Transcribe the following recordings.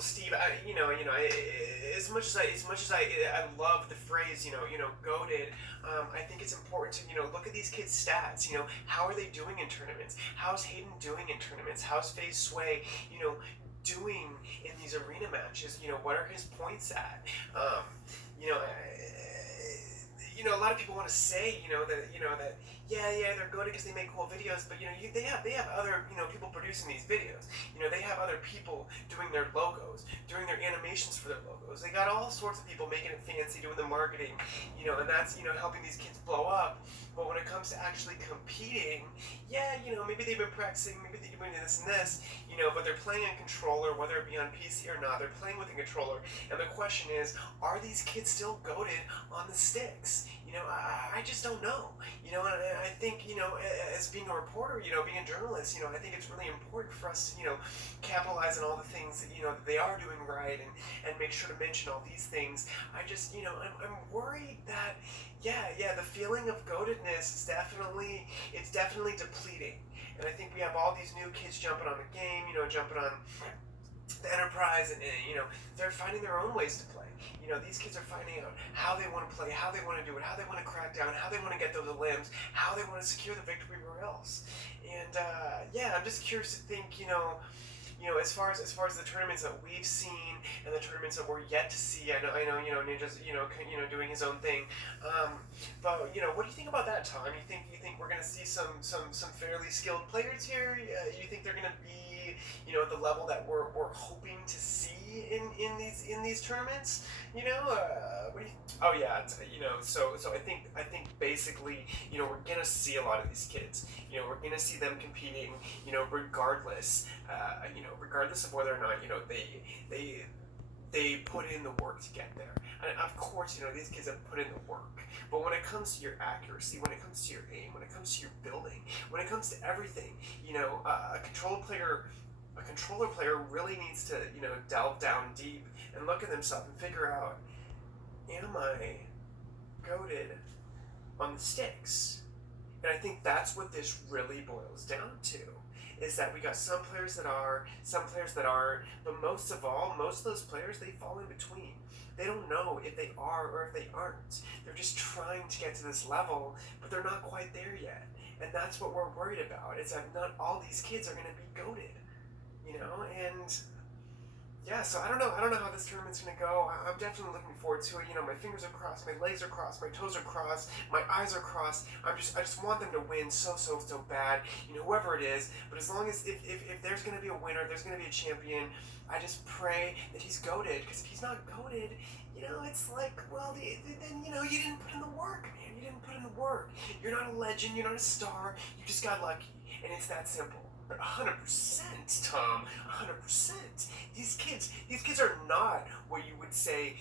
Well, Steve, as much as I love the phrase, goaded. I think it's important to, look at these kids' stats. How are they doing in tournaments? How's Hayden doing in tournaments? How's Faye Sway, doing in these arena matches? What are his points at? You know, a lot of people want to say, that yeah, they're good because they make cool videos, but they have other people producing these videos. They have other people doing their logos, doing their animations for their logos. They got all sorts of people making it fancy, doing the marketing, and that's helping these kids blow up. But when it comes to actually competing, yeah, maybe they've been practicing, maybe they're doing this and this, but they're playing on controller, whether it be on PC or not. They're playing with a controller, and the question is, are these kids still goated on the sticks? I just don't know. And I think, as being a reporter, being a journalist, I think it's really important for us to, capitalize on all the things that, that they are doing right, and make sure to mention all these things. I just, I'm worried that, yeah, the feeling of goatedness is definitely depleting. And I think we have all these new kids jumping on the game, jumping on the enterprise, and they're finding their own ways to play. These kids are finding out how they want to play, how they want to do it, how they want to crack down, how they want to get those limbs, how they want to secure the victory where else. And yeah, I'm just curious to think, as far as the tournaments that we've seen and the tournaments that we're yet to see. I know, Ninja's, doing his own thing. But what do you think about that, Tom? You think we're gonna see some fairly skilled players here? You think they're gonna be, at the level that we're hoping to see in these tournaments? What do you? Oh yeah, so I think basically, we're gonna see a lot of these kids. We're gonna see them competing, regardless, regardless of whether or not, they put in the work to get there. And of course, these kids have put in the work. But when it comes to your accuracy, when it comes to your aim, when it comes to your building, when it comes to everything, a controller player really needs to, delve down deep and look at themselves and figure out, am I goated on the sticks? And I think that's what this really boils down to, is that we got some players that are, some players that aren't, but most of all, most of those players, they fall in between. They don't know if they are or if they aren't. They're just trying to get to this level, but they're not quite there yet. And that's what we're worried about, is that not all these kids are going to be goated, and yeah, so I don't know how this tournament's gonna go. I'm definitely looking forward to it. My fingers are crossed, my legs are crossed, my toes are crossed, my eyes are crossed. I just want them to win so bad. Whoever it is. But as long as if there's gonna be a winner, if there's gonna be a champion, I just pray that he's goated. Because if he's not goated, it's like, well, then you didn't put in the work, man. You didn't put in the work. You're not a legend. You're not a star. You just got lucky, and it's that simple. 100%, Tom. 100%. These kids are not what you would say,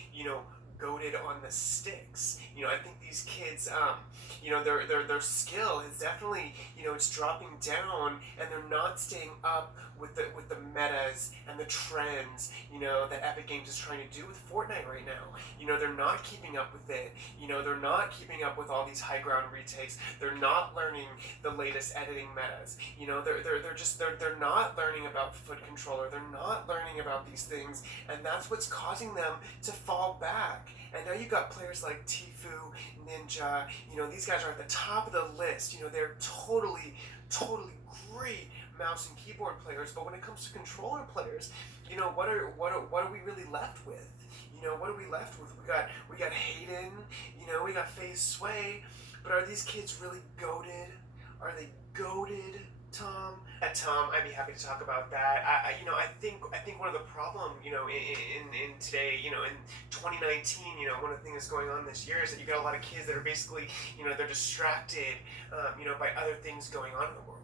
goated on the sticks. I think these kids, their skill is definitely, it's dropping down, and they're not staying up with the metas and the trends, that Epic Games is trying to do with Fortnite right now. They're not keeping up with it. They're not keeping up with all these high ground retakes. They're not learning the latest editing metas. They're not learning about foot controller. They're not learning about these things, and that's what's causing them to fall back. And now you got players like Tfue, Ninja. These guys are at the top of the list. They're totally great mouse and keyboard players. But when it comes to controller players, what are we really left with? What are we left with? We got Hayden. We got Faye Sway. But are these kids really goated? Are they goated, Tom? Tom, I'd be happy to talk about that. I think one of the problem, in today, in 2019, one of the things that's going on this year is that you got a lot of kids that are basically, they're distracted, by other things going on in the world.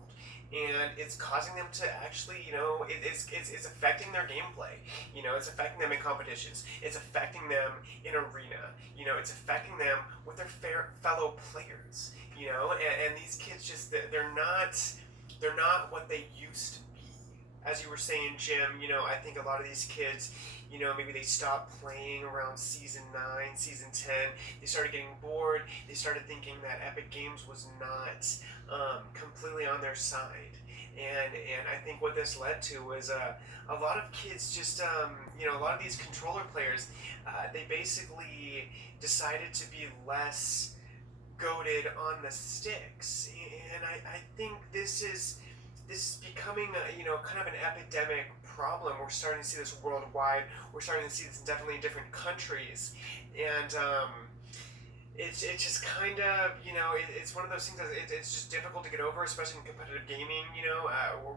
And it's causing them to actually, it's affecting their gameplay. It's affecting them in competitions. It's affecting them in arena. It's affecting them with their fellow players. And these kids just, they're not what they used to be. As you were saying, Jim, I think a lot of these kids, maybe they stopped playing around season 9, season 10. They started getting bored. They started thinking that Epic Games was not completely on their side. and I think what this led to was a lot of kids just a lot of these controller players, they basically decided to be less goaded on the sticks, and I think this is becoming kind of an epidemic problem. We're starting to see this worldwide. We're starting to see this definitely in different countries, and it's just kind of it's one of those things that it's just difficult to get over, especially in competitive gaming.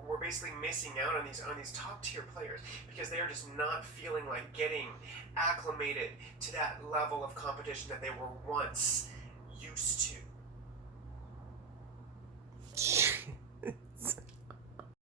We're basically missing out on these top tier players because they are just not feeling like getting acclimated to that level of competition that they were once used to.